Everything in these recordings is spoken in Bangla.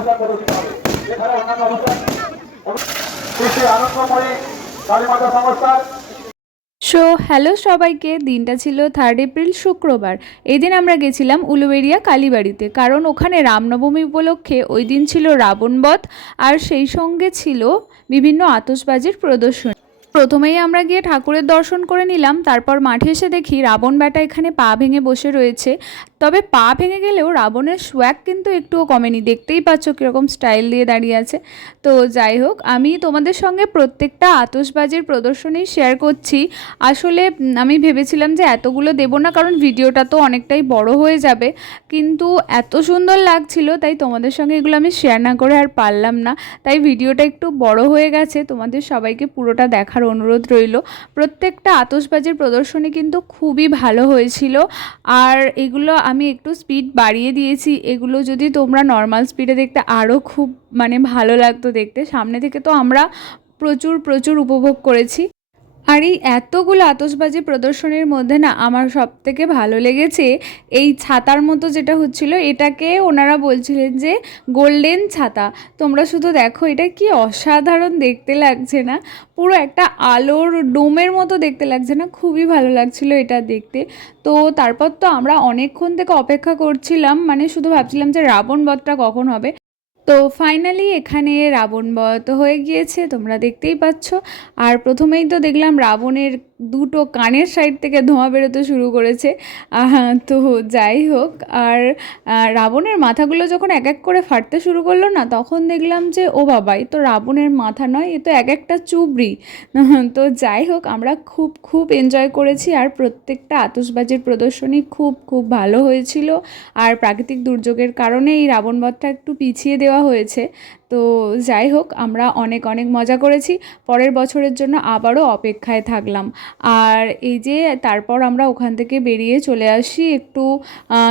অনুষ্ঠান প্রদর্শিত হবে। এখানে অন্যান্য অনুষ্ঠান আনন্দময়ী কালীমাতা সংস্থার। সো হ্যালো সবাইকে, দিনটা ছিল 3 এপ্রিল শুক্রবার। এই দিন আমরা গেছিলাম উলুবেড়িয়া কালীবাড়িতে, কারণ ওখানে রামনবমী উপলক্ষে ওই দিন ছিল রাবণবধ, আর সেই সঙ্গে ছিল বিভিন্ন আতশবাজির প্রদর্শনী। প্রথমেই আমরা গিয়ে ঠাকুরের দর্শন করে নিলাম, তারপর মাঠে এসে দেখি রাবণ বেটা এখানে পা ভেঙে বসে রয়েছে। তবে পা ভেঙে গেলেও রাবণের সোয়াগ কিন্তু একটুও কমেনি, দেখতেই পাচ্ছ কীরকম স্টাইল দিয়ে দাঁড়িয়ে আছে। তো যাই হোক, আমি তোমাদের সঙ্গে প্রত্যেকটা আতশবাজির প্রদর্শনী শেয়ার করছি। আসলে আমি ভেবেছিলাম যে এতগুলো দেবো না, কারণ ভিডিওটা তো অনেকটাই বড় হয়ে যাবে, কিন্তু এত সুন্দর লাগছিল তাই তোমাদের সঙ্গে এগুলো আমি শেয়ার না করে আর পারলাম না। তাই ভিডিওটা একটু বড় হয়ে গেছে, তোমাদের সবাইকে পুরোটা দেখার অনুরোধ রইল। প্রত্যেকটা আতশবাজির প্রদর্শনী কিন্তু খুবই ভালো হয়েছিল, আর এগুলো আমি একটু স্পিড বাড়িয়ে দিয়েছি। এগুলো যদি তোমরা নর্মাল স্পিডে দেখতে আরও খুব ভালো লাগতো দেখতে। সামনে থেকে তো আমরা প্রচুর প্রচুর উপভোগ করেছি। আর এই এতগুলো আতশবাজি প্রদর্শনীর মধ্যে না আমার সবথেকে ভালো লেগেছে এই ছাতার মতো যেটা হচ্ছিল, এটাকে ওনারা বলছিলেন যে গোল্ডেন ছাতা। তোমরা শুধু দেখো এটা কি অসাধারণ দেখতে লাগছে না, পুরো একটা আলোর ডোমের মতো দেখতে লাগছে না, খুবই ভালো লাগছিল এটা দেখতে। তো তারপর তো আমরা অনেকক্ষণ থেকে অপেক্ষা করছিলাম, শুধু ভাবছিলাম যে রাবণ বধটা কখন হবে। তো ফাইনালি এখানে রাবণ বধ হয়ে গিয়েছে, তোমরা দেখতেই পাচ্ছ। আর প্রথমেই তো দেখলাম রাবণের দুটো কানের সাইড থেকে ধোঁয়া বেরোতে শুরু করেছে। তো যাই হোক, আর রাবণের মাথাগুলো যখন এক এক করে ফাটতে শুরু করলো না, তখন দেখলাম যে ও বাবা, এ তো রাবণের মাথা নয়, এ তো এক একটা চুবড়ি। তো যাই হোক, আমরা খুব খুব এনজয় করেছি, আর প্রত্যেকটা আতশবাজির প্রদর্শনী খুব খুব ভালো হয়েছিল। আর প্রাকৃতিক দুর্যোগের কারণে এই রাবণ বধটা একটু পিছিয়ে দেওয়া হয়েছে। তো যাই হোক, আমরা অনেক অনেক মজা করেছি। পরের বছরের জন্য আবারও অপেক্ষায় থাকলাম। আর এই যে তারপর আমরা ওখান থেকে বেরিয়ে চলে আসি, একটু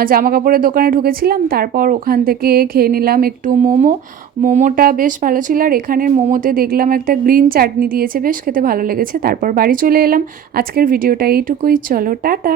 জামা কাপড়ের দোকানে ঢুকেছিলাম, তারপর ওখান থেকে খেয়ে নিলাম একটু মোমোটা বেশ ভালো ছিল। আর এখানের মোমোতে দেখলাম একটা গ্রিন চাটনি দিয়েছে, বেশ খেতে ভালো লেগেছে। তারপর বাড়ি চলে এলাম। আজকের ভিডিওটা এইটুকুই, চলো টাটা।